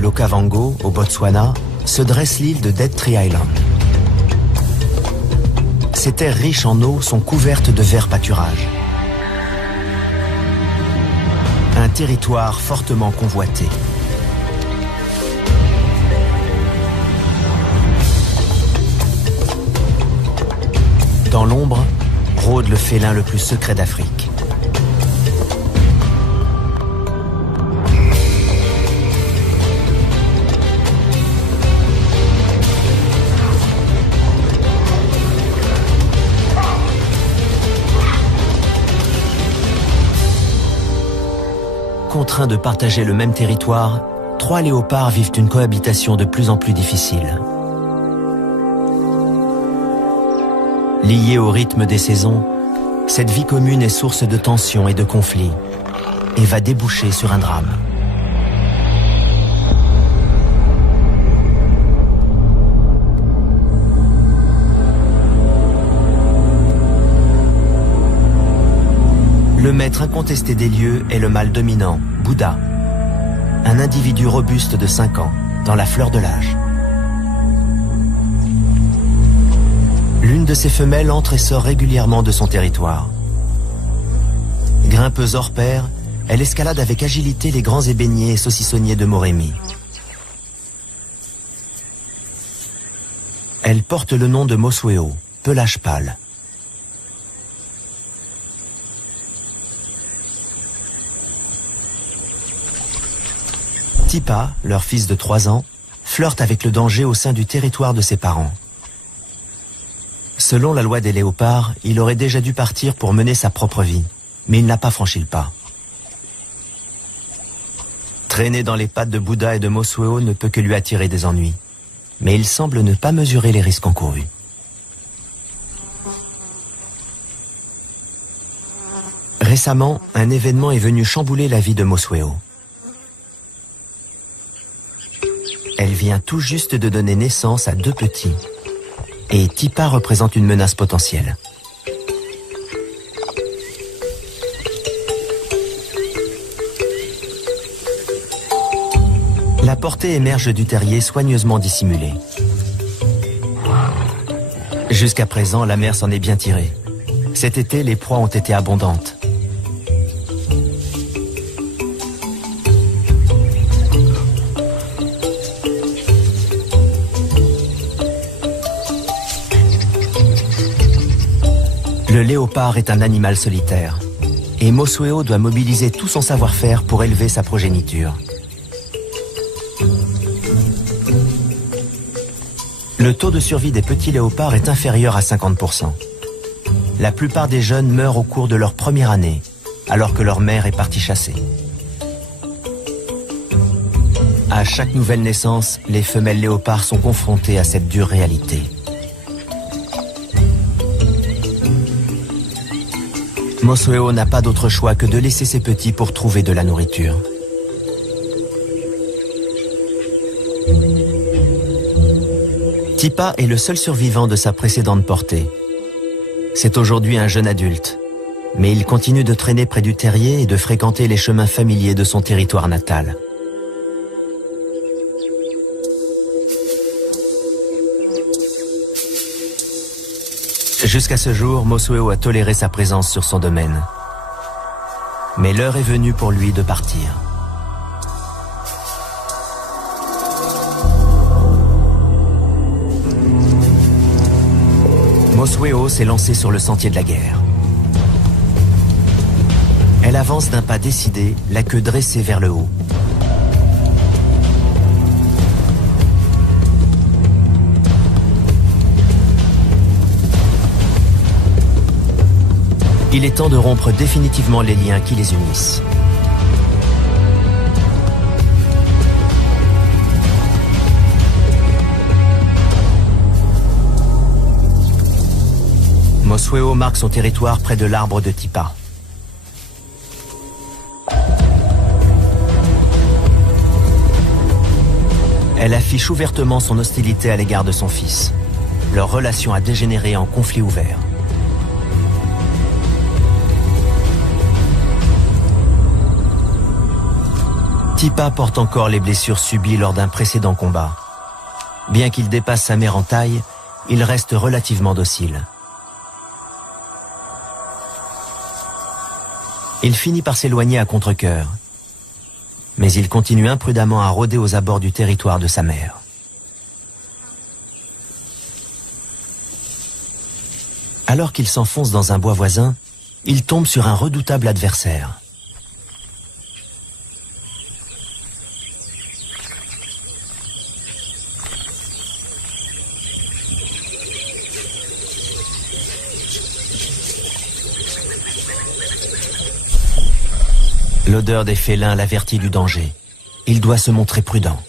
l'Okavango, au Botswana, se dresse l'île de Dead Tree Island. Ces terres riches en eau sont couvertes de verts pâturages. Un territoire fortement convoité. Dans l'ombre, rôde le félin le plus secret d'Afrique. Contraints de partager le même territoire, 3 léopards vivent une cohabitation de plus en plus difficile. Liés au rythme des saisons, cette vie commune est source de tensions et de conflits et va déboucher sur un drame. Le maître incontesté des lieux est le mâle dominant, Bouddha, un individu robuste de 5 ans, dans la fleur de l'âge. L'une de ses femelles entre et sort régulièrement de son territoire. Grimpeuse hors pair, elle escalade avec agilité les grands ébéniers et saucissonniers de Moremi. Elle porte le nom de Mosweo, pelage pâle. Tipa, leur fils de 3 ans, flirte avec le danger au sein du territoire de ses parents. Selon la loi des léopards, il aurait déjà dû partir pour mener sa propre vie, mais il n'a pas franchi le pas. Traîner dans les pattes de Bouddha et de Mosweo ne peut que lui attirer des ennuis, mais il semble ne pas mesurer les risques encourus. Récemment, un événement est venu chambouler la vie de Mosweo. Elle vient tout juste de donner naissance à 2 petits. Et Tipa représente une menace potentielle. La portée émerge du terrier soigneusement dissimulée. Jusqu'à présent, la mère s'en est bien tirée. Cet été, les proies ont été abondantes. Le léopard est un animal solitaire, et Mosweo doit mobiliser tout son savoir-faire pour élever sa progéniture. Le taux de survie des petits léopards est inférieur à 50%. La plupart des jeunes meurent au cours de leur première année, alors que leur mère est partie chasser. À chaque nouvelle naissance, les femelles léopards sont confrontées à cette dure réalité. Mosweo n'a pas d'autre choix que de laisser ses petits pour trouver de la nourriture. Tipa est le seul survivant de sa précédente portée. C'est aujourd'hui un jeune adulte, mais il continue de traîner près du terrier et de fréquenter les chemins familiers de son territoire natal. Jusqu'à ce jour, Mosweo a toléré sa présence sur son domaine. Mais l'heure est venue pour lui de partir. Mosweo s'est lancée sur le sentier de la guerre. Elle avance d'un pas décidé, la queue dressée vers le haut. Il est temps de rompre définitivement les liens qui les unissent. Mosweo marque son territoire près de l'arbre de Tipa. Elle affiche ouvertement son hostilité à l'égard de son fils. Leur relation a dégénéré en conflit ouvert. Tipa porte encore les blessures subies lors d'un précédent combat. Bien qu'il dépasse sa mère en taille, il reste relativement docile. Il finit par s'éloigner à contre-cœur, mais il continue imprudemment à rôder aux abords du territoire de sa mère. Alors qu'il s'enfonce dans un bois voisin, il tombe sur un redoutable adversaire. L'odeur des félins l'avertit du danger. Il doit se montrer prudent.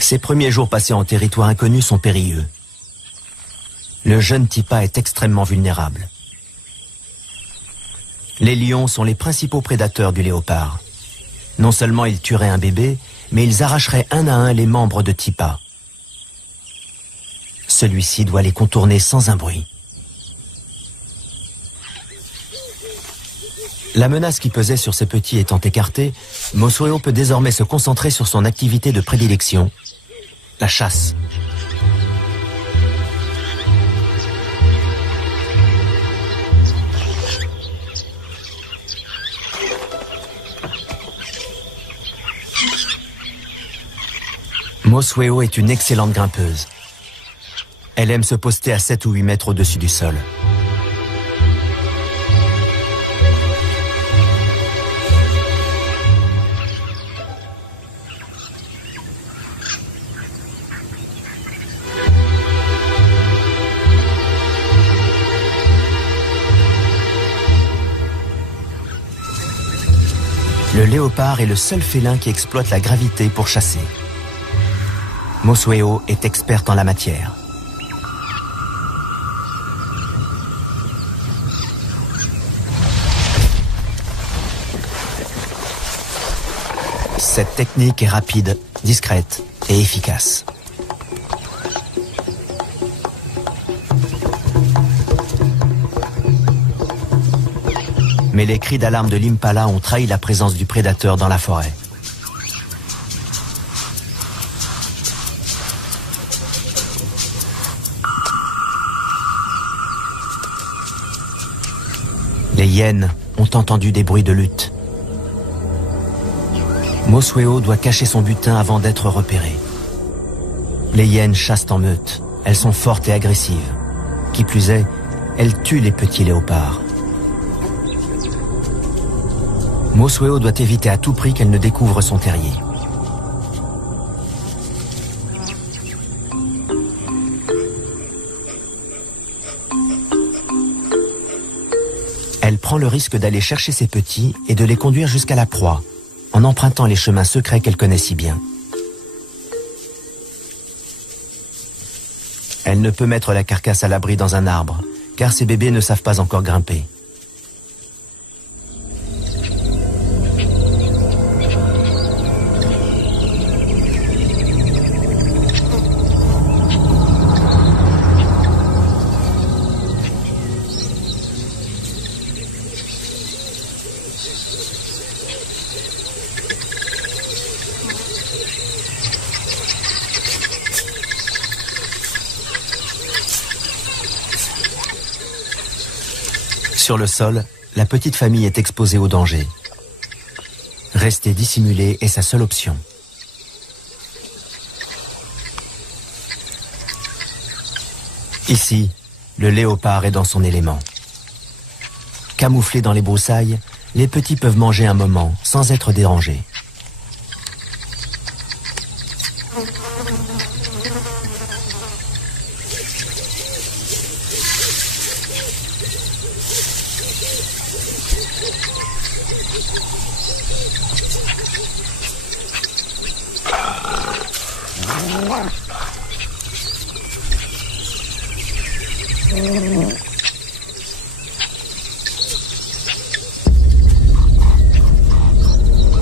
Ses premiers jours passés en territoire inconnu sont périlleux. Le jeune Tipa est extrêmement vulnérable. Les lions sont les principaux prédateurs du léopard. Non seulement ils tueraient un bébé, mais ils arracheraient un à un les membres de Tipa. Celui-ci doit les contourner sans un bruit. La menace qui pesait sur ses petits étant écartée, Mosweo peut désormais se concentrer sur son activité de prédilection, la chasse. Mosweo est une excellente grimpeuse. Elle aime se poster à 7 ou 8 mètres au-dessus du sol. Le léopard est le seul félin qui exploite la gravité pour chasser. Mosweo est experte en la matière. Cette technique est rapide, discrète et efficace. Mais les cris d'alarme de l'impala ont trahi la présence du prédateur dans la forêt. Les hyènes ont entendu des bruits de lutte. Mosweo doit cacher son butin avant d'être repéré. Les hyènes chassent en meute. Elles sont fortes et agressives. Qui plus est, elles tuent les petits léopards. Mosweo doit éviter à tout prix qu'elle ne découvre son terrier. Elle prend le risque d'aller chercher ses petits et de les conduire jusqu'à la proie, en empruntant les chemins secrets qu'elle connaît si bien. Elle ne peut mettre la carcasse à l'abri dans un arbre, car ses bébés ne savent pas encore grimper. Sur le sol, la petite famille est exposée au danger. Rester dissimulé est sa seule option. Ici, le léopard est dans son élément. Camouflés dans les broussailles, les petits peuvent manger un moment sans être dérangés.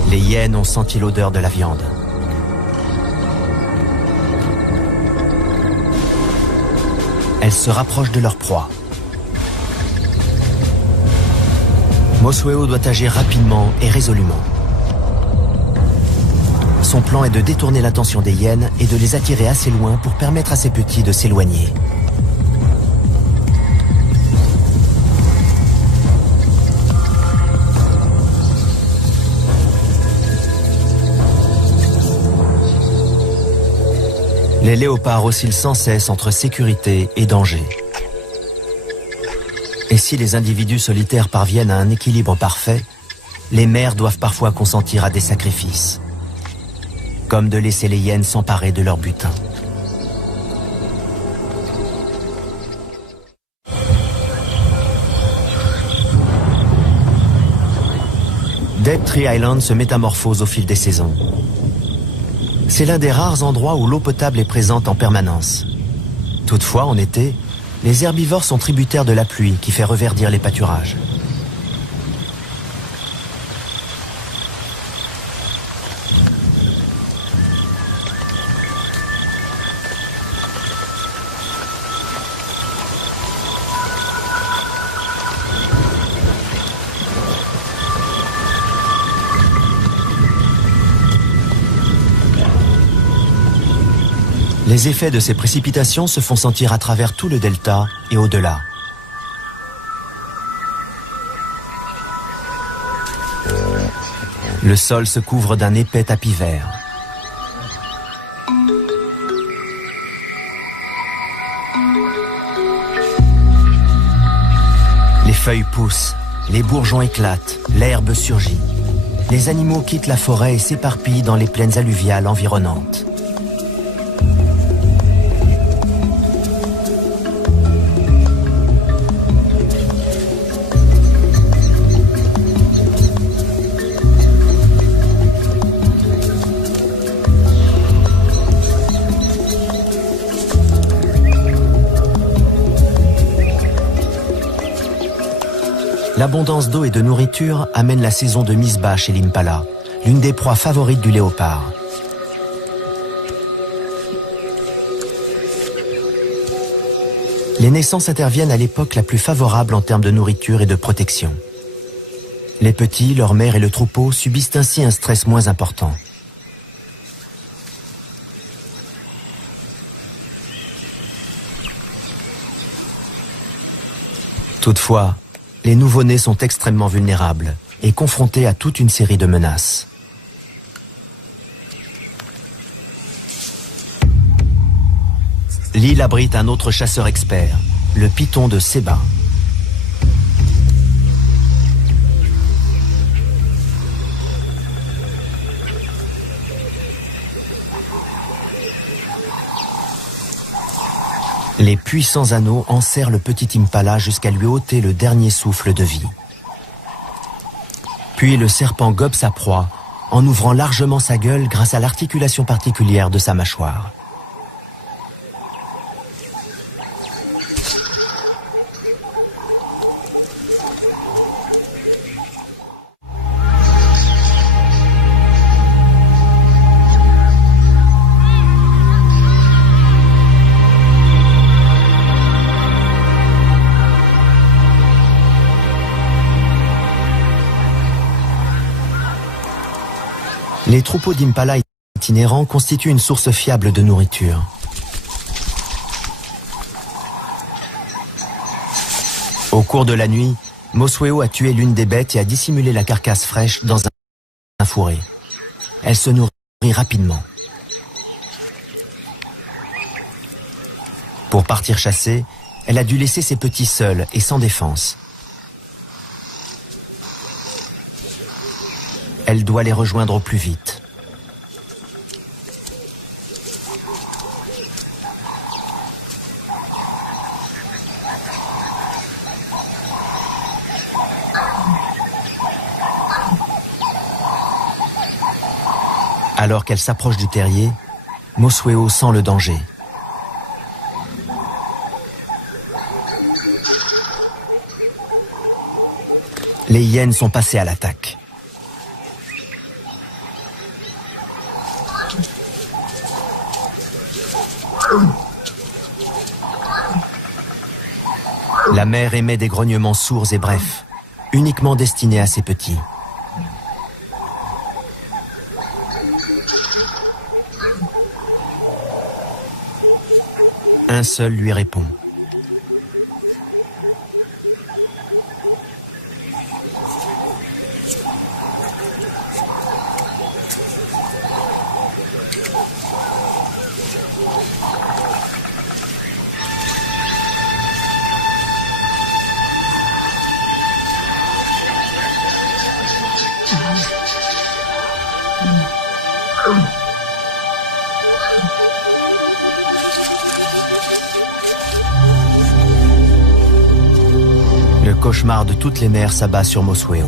Les hyènes ont senti l'odeur de la viande. Elles se rapprochent de leur proie. Mosueo doit agir rapidement et résolument. Son plan est de détourner l'attention des hyènes et de les attirer assez loin pour permettre à ses petits de s'éloigner. Les léopards oscillent sans cesse entre sécurité et danger. Et si les individus solitaires parviennent à un équilibre parfait, les mères doivent parfois consentir à des sacrifices, comme de laisser les hyènes s'emparer de leur butin. Dead Tree Island se métamorphose au fil des saisons. C'est l'un des rares endroits où l'eau potable est présente en permanence. Toutefois, en été, les herbivores sont tributaires de la pluie qui fait reverdir les pâturages. Les effets de ces précipitations se font sentir à travers tout le delta et au-delà. Le sol se couvre d'un épais tapis vert. Les feuilles poussent, les bourgeons éclatent, l'herbe surgit. Les animaux quittent la forêt et s'éparpillent dans les plaines alluviales environnantes. L'abondance d'eau et de nourriture amène la saison de mise bas chez l'impala, l'une des proies favorites du léopard. Les naissances interviennent à l'époque la plus favorable en termes de nourriture et de protection. Les petits, leur mère et le troupeau subissent ainsi un stress moins important. Toutefois, les nouveau-nés sont extrêmement vulnérables et confrontés à toute une série de menaces. L'île abrite un autre chasseur expert, le python de Seba. Les puissants anneaux enserrent le petit impala jusqu'à lui ôter le dernier souffle de vie. Puis le serpent gobe sa proie en ouvrant largement sa gueule grâce à l'articulation particulière de sa mâchoire. Les troupeaux d'impala itinérants constituent une source fiable de nourriture. Au cours de la nuit, Mosueo a tué l'une des bêtes et a dissimulé la carcasse fraîche dans un fourré. Elle se nourrit rapidement. Pour partir chasser, elle a dû laisser ses petits seuls et sans défense. Elle doit les rejoindre au plus vite. Alors qu'elle s'approche du terrier, Mosueo sent le danger. Les hyènes sont passées à l'attaque. La mère émet des grognements sourds et brefs. uniquement destiné à ses petits. Un seul lui répond. Le cauchemar de toutes les mères s'abat sur Mosueo.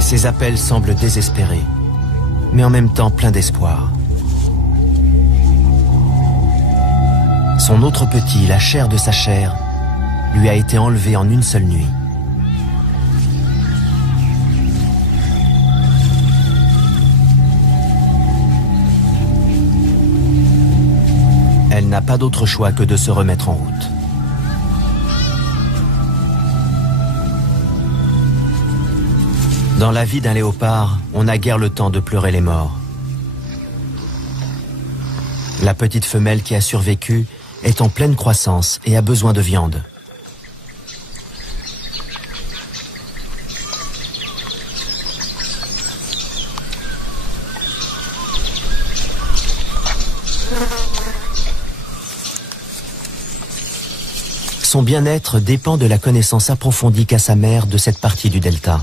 Ses appels semblent désespérés, mais en même temps pleins d'espoir. Son autre petit, la chair de sa chair, lui a été enlevée en une seule nuit. Elle n'a pas d'autre choix que de se remettre en route. Dans la vie d'un léopard, on n'a guère le temps de pleurer les morts. La petite femelle qui a survécu est en pleine croissance et a besoin de viande. Son bien-être dépend de la connaissance approfondie qu'a sa mère de cette partie du delta.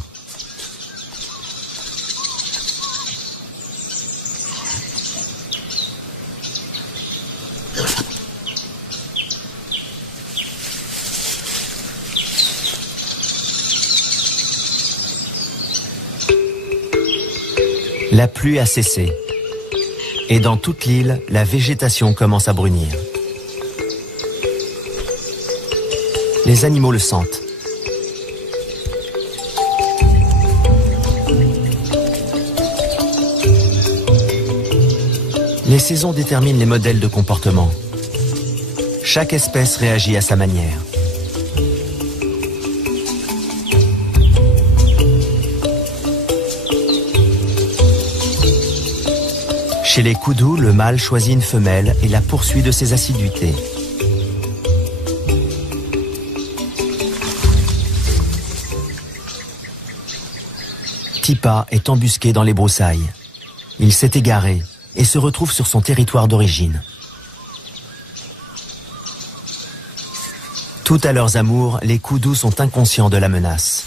La pluie a cessé, et dans toute l'île, la végétation commence à brunir. Les animaux le sentent. Les saisons déterminent les modèles de comportement. Chaque espèce réagit à sa manière. Chez les koudous, le mâle choisit une femelle et la poursuit de ses assiduités. Tipa est embusqué dans les broussailles. Il s'est égaré et se retrouve sur son territoire d'origine. Tout à leurs amours, les koudous sont inconscients de la menace.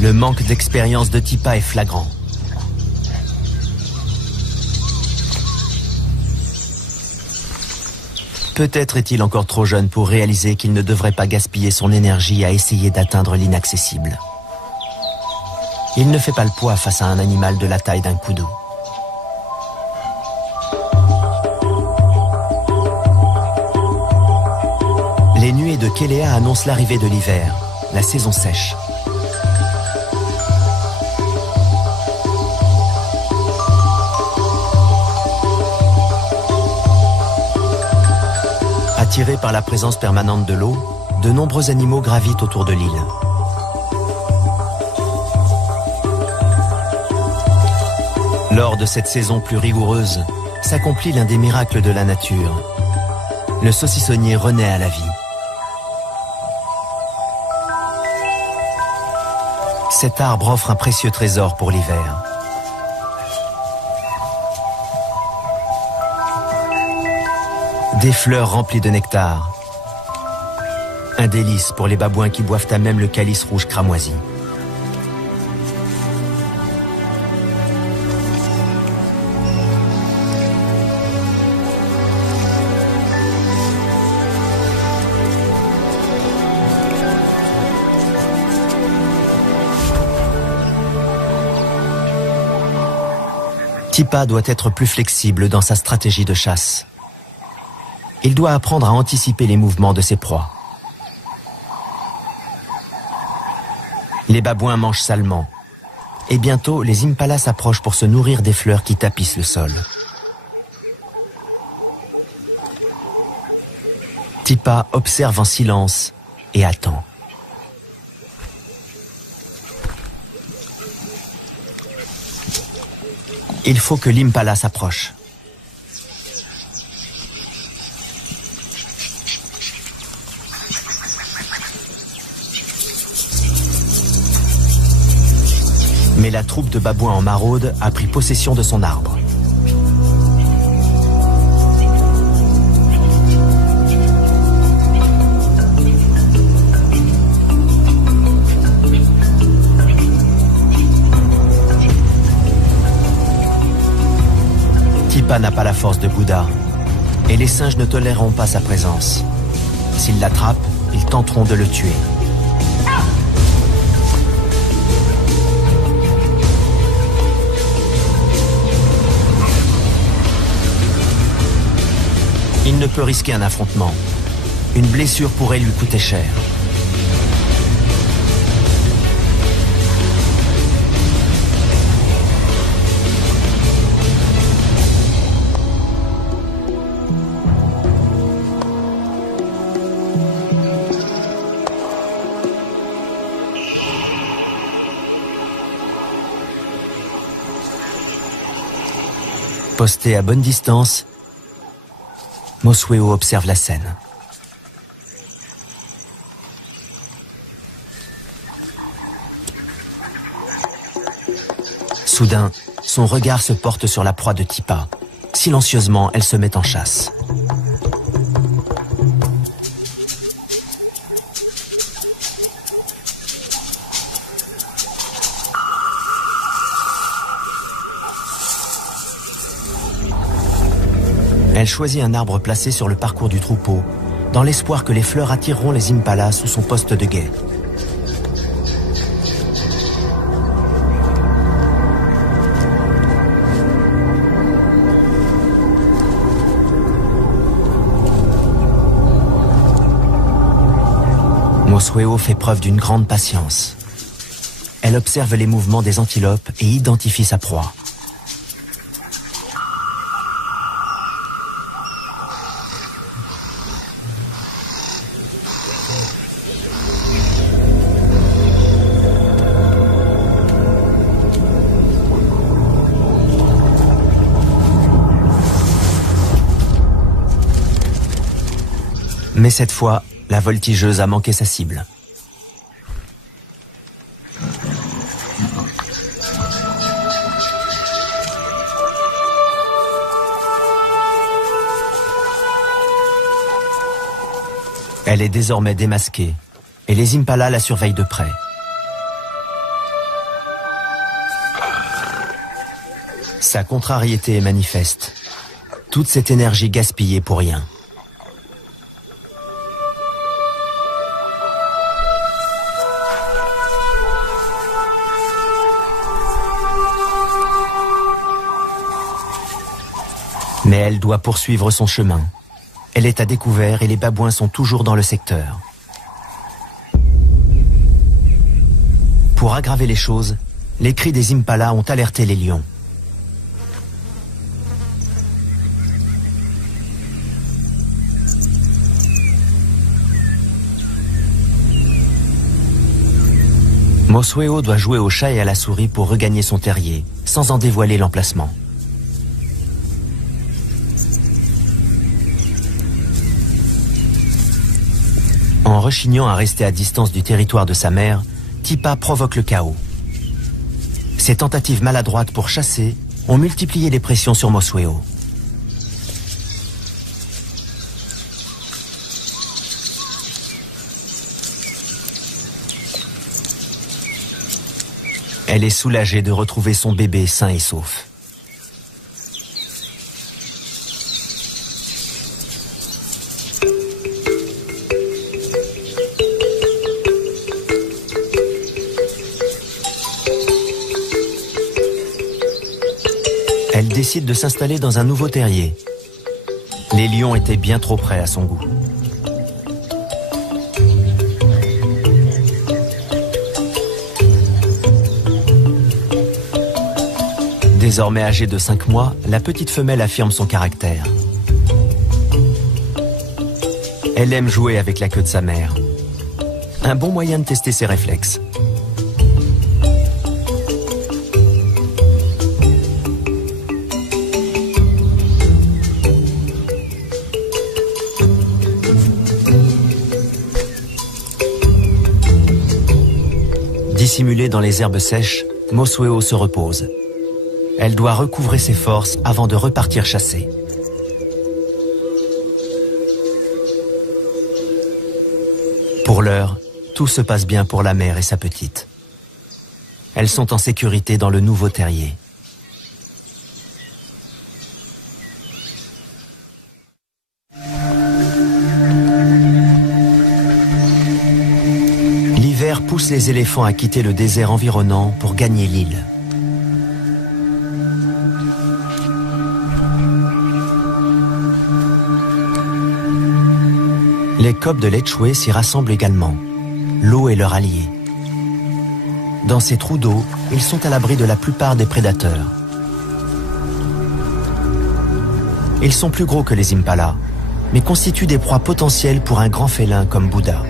Le manque d'expérience de Tipa est flagrant. Peut-être est-il encore trop jeune pour réaliser qu'il ne devrait pas gaspiller son énergie à essayer d'atteindre l'inaccessible. Il ne fait pas le poids face à un animal de la taille d'un koudou. Les nuées de Kelea annoncent l'arrivée de l'hiver, la saison sèche. Attirés par la présence permanente de l'eau, de nombreux animaux gravitent autour de l'île. Lors de cette saison plus rigoureuse, s'accomplit l'un des miracles de la nature. Le saucissonnier renaît à la vie. Cet arbre offre un précieux trésor pour l'hiver. Des fleurs remplies de nectar. Un délice pour les babouins qui boivent à même le calice rouge cramoisi. Tipa doit être plus flexible dans sa stratégie de chasse. Il doit apprendre à anticiper les mouvements de ses proies. Les babouins mangent salement. Et bientôt, les impalas s'approchent pour se nourrir des fleurs qui tapissent le sol. Tipa observe en silence et attend. Il faut que l'impala s'approche. Mais la troupe de babouins en maraude a pris possession de son arbre. Tipa n'a pas la force de Bouddha, et les singes ne toléreront pas sa présence. S'ils l'attrapent, ils tenteront de le tuer. Il ne peut risquer un affrontement. Une blessure pourrait lui coûter cher. Posté à bonne distance, Mosweo observe la scène. Soudain, son regard se porte sur la proie de Tipa. Silencieusement, elle se met en chasse. Elle choisit un arbre placé sur le parcours du troupeau, dans l'espoir que les fleurs attireront les impalas sous son poste de guet. Mosweo fait preuve d'une grande patience. Elle observe les mouvements des antilopes et identifie sa proie. Mais cette fois, la voltigeuse a manqué sa cible. Elle est désormais démasquée et les impalas la surveillent de près. Sa contrariété est manifeste. Toute cette énergie gaspillée pour rien. Mais elle doit poursuivre son chemin. Elle est à découvert et les babouins sont toujours dans le secteur. Pour aggraver les choses, les cris des impalas ont alerté les lions. Mosweo doit jouer au chat et à la souris pour regagner son terrier, sans en dévoiler l'emplacement. En rechignant à rester à distance du territoire de sa mère, Tipa provoque le chaos. Ses tentatives maladroites pour chasser ont multiplié les pressions sur Mosweo. Elle est soulagée de retrouver son bébé sain et sauf. Elle décide de s'installer dans un nouveau terrier. Les lions étaient bien trop près à son goût. Désormais âgée de 5 mois, la petite femelle affirme son caractère. Elle aime jouer avec la queue de sa mère. Un bon moyen de tester ses réflexes. Dissimulée dans les herbes sèches, Mosueo se repose. Elle doit recouvrer ses forces avant de repartir chasser. Pour l'heure, tout se passe bien pour la mère et sa petite. Elles sont en sécurité dans le nouveau terrier. L'hiver pousse les éléphants à quitter le désert environnant pour gagner l'île. Les coqs de Lechwe s'y rassemblent également. L'eau est leur allié. Dans ces trous d'eau, ils sont à l'abri de la plupart des prédateurs. Ils sont plus gros que les impalas, mais constituent des proies potentielles pour un grand félin comme Bouddha.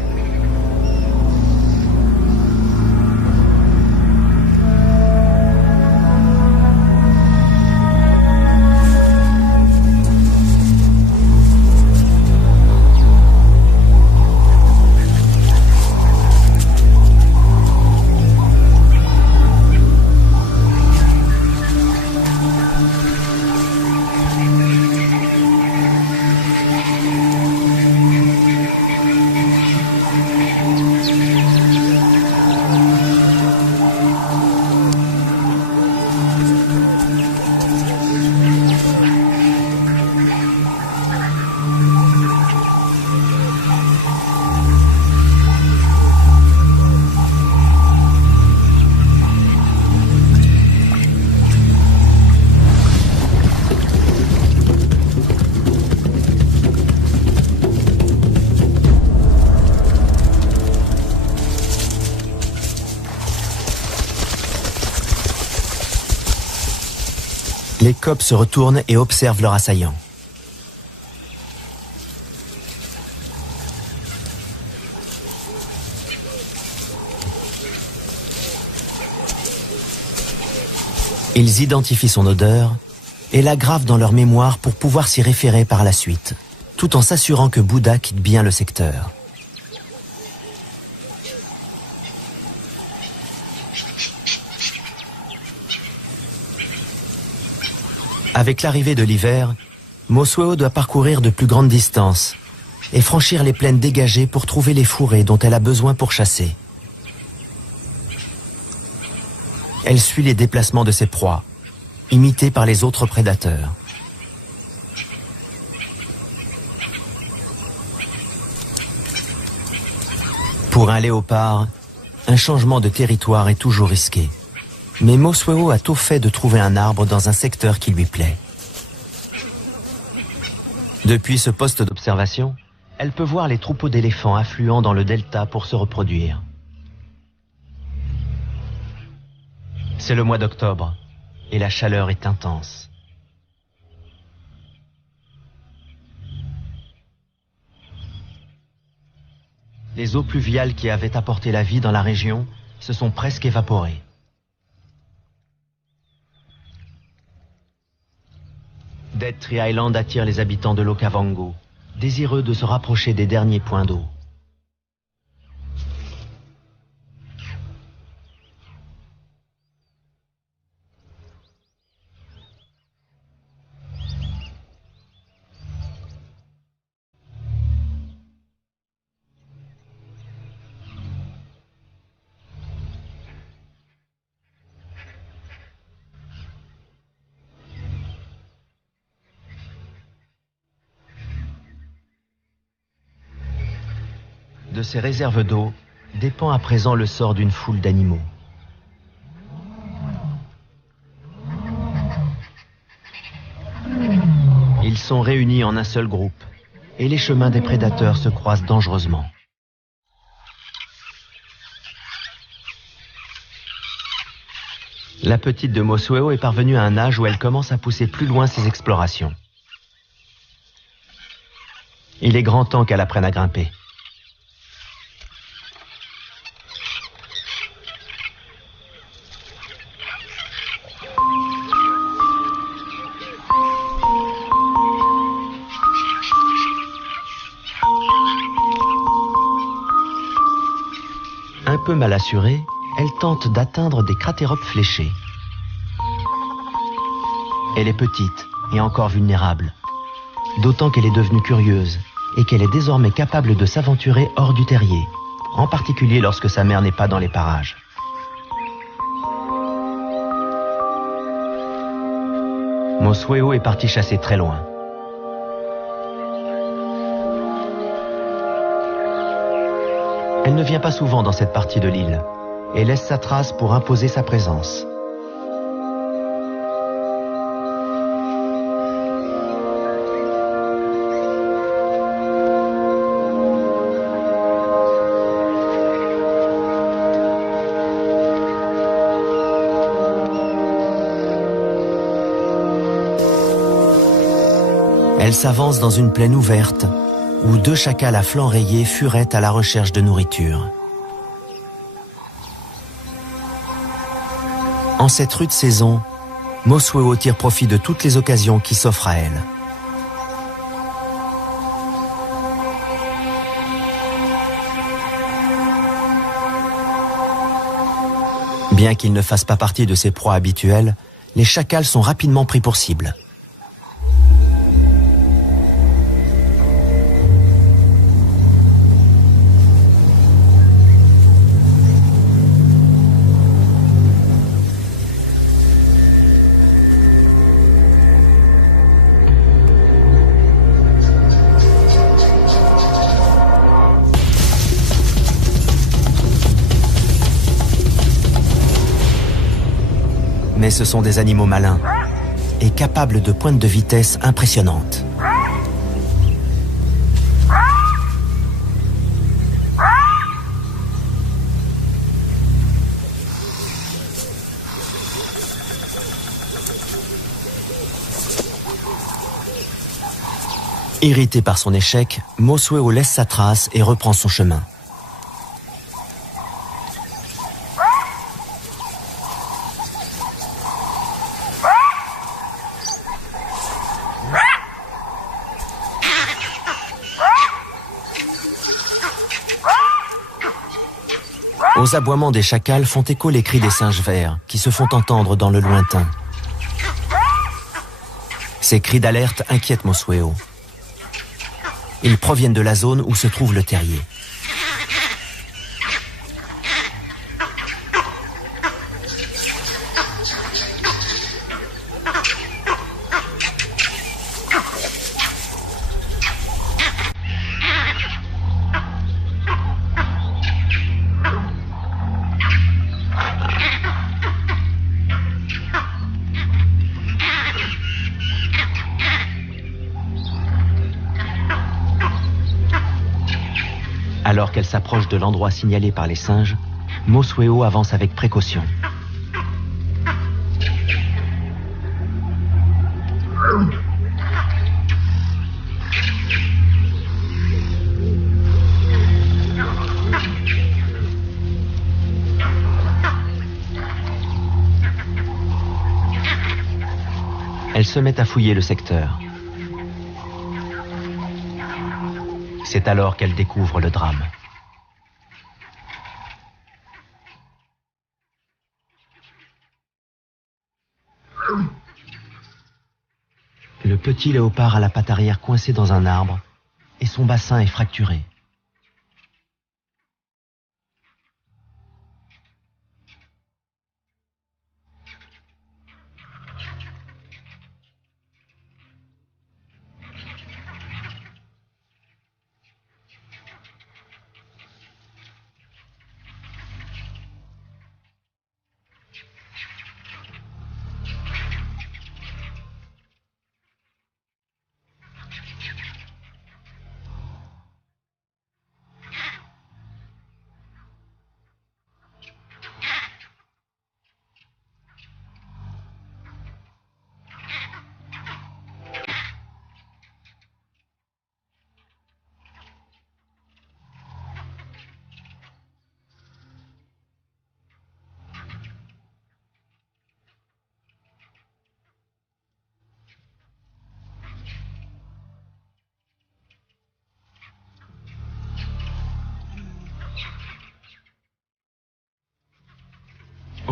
Les coqs se retournent et observent leur assaillant. Ils identifient son odeur et la gravent dans leur mémoire pour pouvoir s'y référer par la suite, tout en s'assurant que Bouddha quitte bien le secteur. Avec l'arrivée de l'hiver, Mosueo doit parcourir de plus grandes distances et franchir les plaines dégagées pour trouver les fourrés dont elle a besoin pour chasser. Elle suit les déplacements de ses proies, imitées par les autres prédateurs. Pour un léopard, un changement de territoire est toujours risqué. Mais Mosueo a tôt fait de trouver un arbre dans un secteur qui lui plaît. Depuis ce poste d'observation, elle peut voir les troupeaux d'éléphants affluant dans le delta pour se reproduire. C'est le mois d'octobre et la chaleur est intense. Les eaux pluviales qui avaient apporté la vie dans la région se sont presque évaporées. Dead Tree Island attire les habitants de l'Okavango, désireux de se rapprocher des derniers points d'eau. De ces réserves d'eau dépend à présent le sort d'une foule d'animaux. Ils sont réunis en un seul groupe et les chemins des prédateurs se croisent dangereusement. La petite de Mosueo est parvenue à un âge où elle commence à pousser plus loin ses explorations. Il est grand temps qu'elle apprenne à grimper. Un peu mal assurée, elle tente d'atteindre des cratéropes fléchés. Elle est petite et encore vulnérable, d'autant qu'elle est devenue curieuse et qu'elle est désormais capable de s'aventurer hors du terrier, en particulier lorsque sa mère n'est pas dans les parages. Mosueo est partie chasser très loin. Elle ne vient pas souvent dans cette partie de l'île et laisse sa trace pour imposer sa présence. Elle s'avance dans une plaine ouverte où 2 chacals à flancs rayés furettent à la recherche de nourriture. En cette rude saison, Mosueo tire profit de toutes les occasions qui s'offrent à elle. Bien qu'ils ne fassent pas partie de ses proies habituelles, les chacals sont rapidement pris pour cible. Mais ce sont des animaux malins et capables de pointes de vitesse impressionnantes. Irrité par son échec, Mosueo laisse sa trace et reprend son chemin. Aux aboiements des chacals font écho les cris des singes verts qui se font entendre dans le lointain. Ces cris d'alerte inquiètent Mosueo. Ils proviennent de la zone où se trouve le terrier. Alors qu'elle s'approche de l'endroit signalé par les singes, Mosueo avance avec précaution. Elle se met à fouiller le secteur. C'est alors qu'elle découvre le drame. Le petit léopard a la patte arrière coincée dans un arbre et son bassin est fracturé.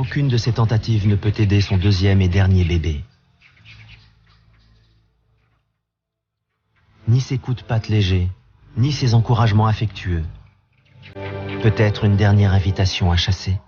Aucune de ces tentatives ne peut aider son deuxième et dernier bébé. Ni ses coups de patte légers, ni ses encouragements affectueux. Peut-être une dernière invitation à chasser.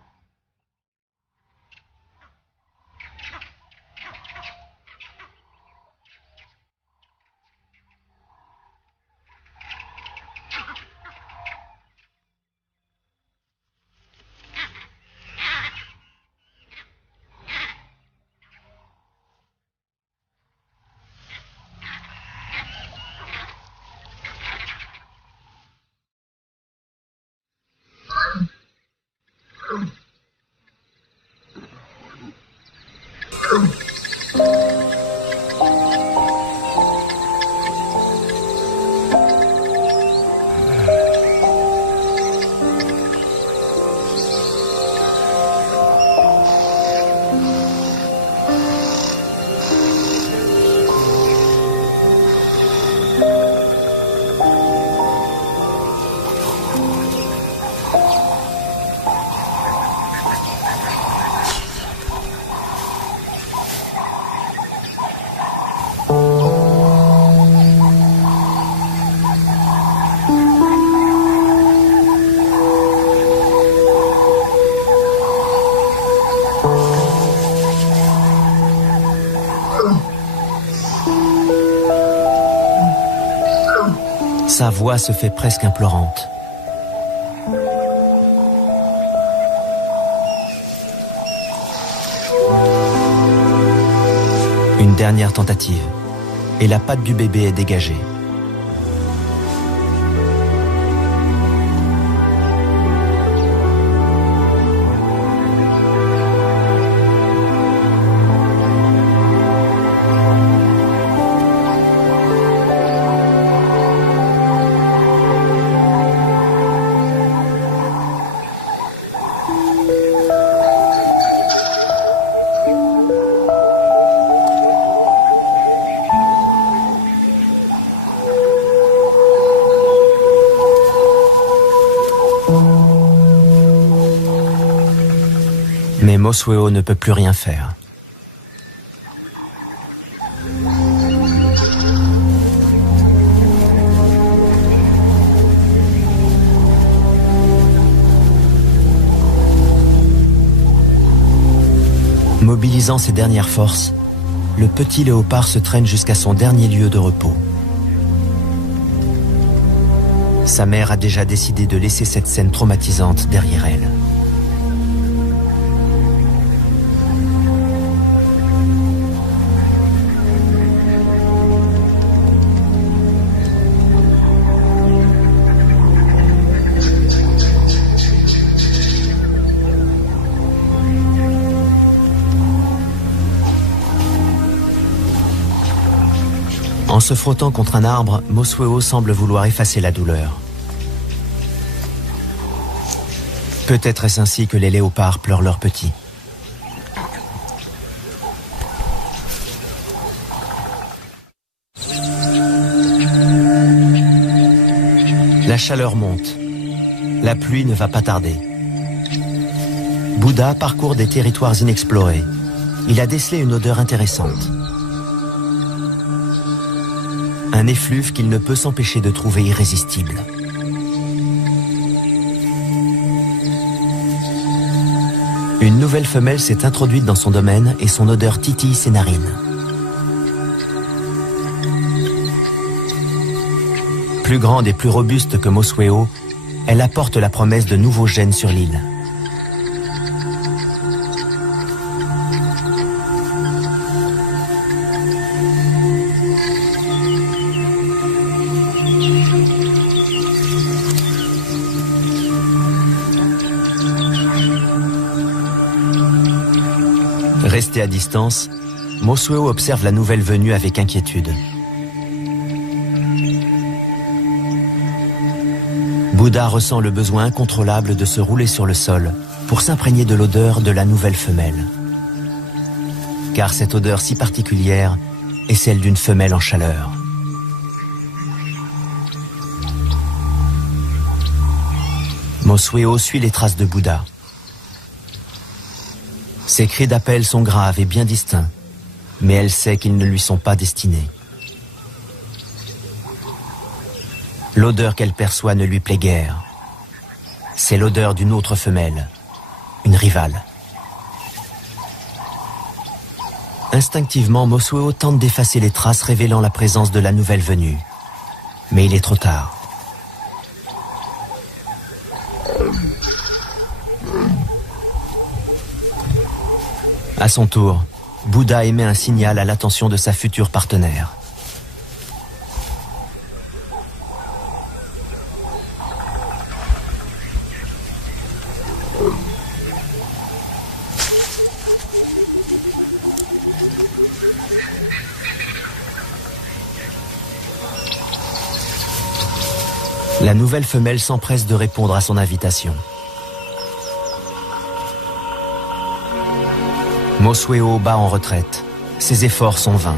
Sa voix se fait presque implorante. Une dernière tentative, et la patte du bébé est dégagée. Mais Mosweo ne peut plus rien faire. Mobilisant ses dernières forces, le petit léopard se traîne jusqu'à son dernier lieu de repos. Sa mère a déjà décidé de laisser cette scène traumatisante derrière elle. En se frottant contre un arbre, Mosweo semble vouloir effacer la douleur. Peut-être est-ce ainsi que les léopards pleurent leurs petits. La chaleur monte. La pluie ne va pas tarder. Bouddha parcourt des territoires inexplorés. Il a décelé une odeur intéressante. Un effluve qu'il ne peut s'empêcher de trouver irrésistible. Une nouvelle femelle s'est introduite dans son domaine et son odeur titille ses narines. Plus grande et plus robuste que Mosweo, elle apporte la promesse de nouveaux gènes sur l'île. Resté à distance, Mosweo observe la nouvelle venue avec inquiétude. Bouddha ressent le besoin incontrôlable de se rouler sur le sol pour s'imprégner de l'odeur de la nouvelle femelle. Car cette odeur si particulière est celle d'une femelle en chaleur. Mosweo suit les traces de Bouddha. Ses cris d'appel sont graves et bien distincts, mais elle sait qu'ils ne lui sont pas destinés. L'odeur qu'elle perçoit ne lui plaît guère. C'est l'odeur d'une autre femelle, une rivale. Instinctivement, Mosuo tente d'effacer les traces révélant la présence de la nouvelle venue. Mais il est trop tard. À son tour, Bouddha émet un signal à l'attention de sa future partenaire. La nouvelle femelle s'empresse de répondre à son invitation. Mosuo bat en retraite. Ses efforts sont vains.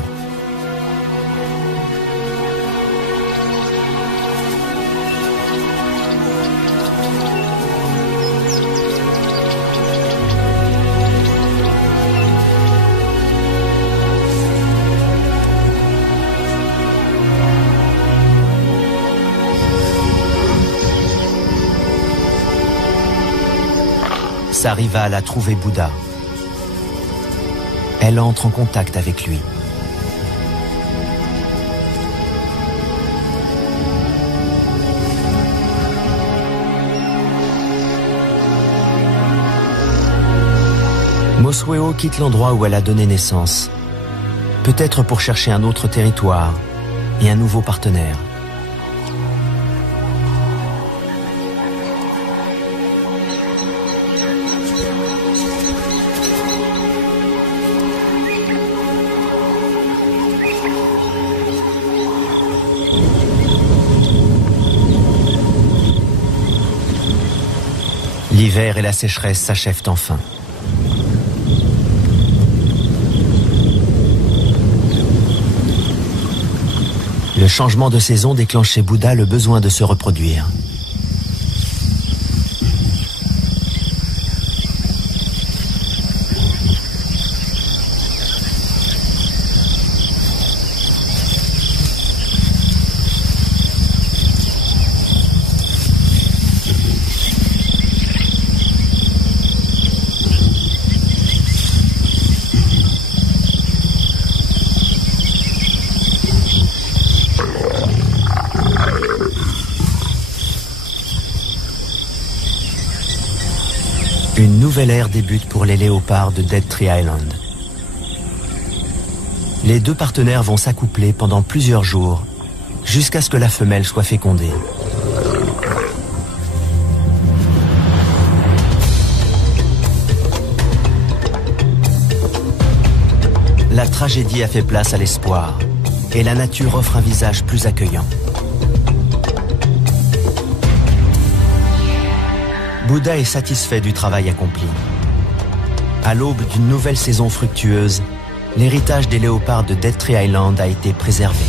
Sa rivale a trouvé Bouddha. Elle entre en contact avec lui. Mosuo quitte l'endroit où elle a donné naissance, peut-être pour chercher un autre territoire et un nouveau partenaire. L'hiver et la sécheresse s'achèvent enfin. Le changement de saison déclenche chez Bouddha le besoin de se reproduire. Une nouvelle ère débute pour les léopards de Dead Tree Island. Les deux partenaires vont s'accoupler pendant plusieurs jours, jusqu'à ce que la femelle soit fécondée. La tragédie a fait place à l'espoir, et la nature offre un visage plus accueillant. Bouddha est satisfait du travail accompli. À l'aube d'une nouvelle saison fructueuse, l'héritage des léopards de Dead Tree Island a été préservé.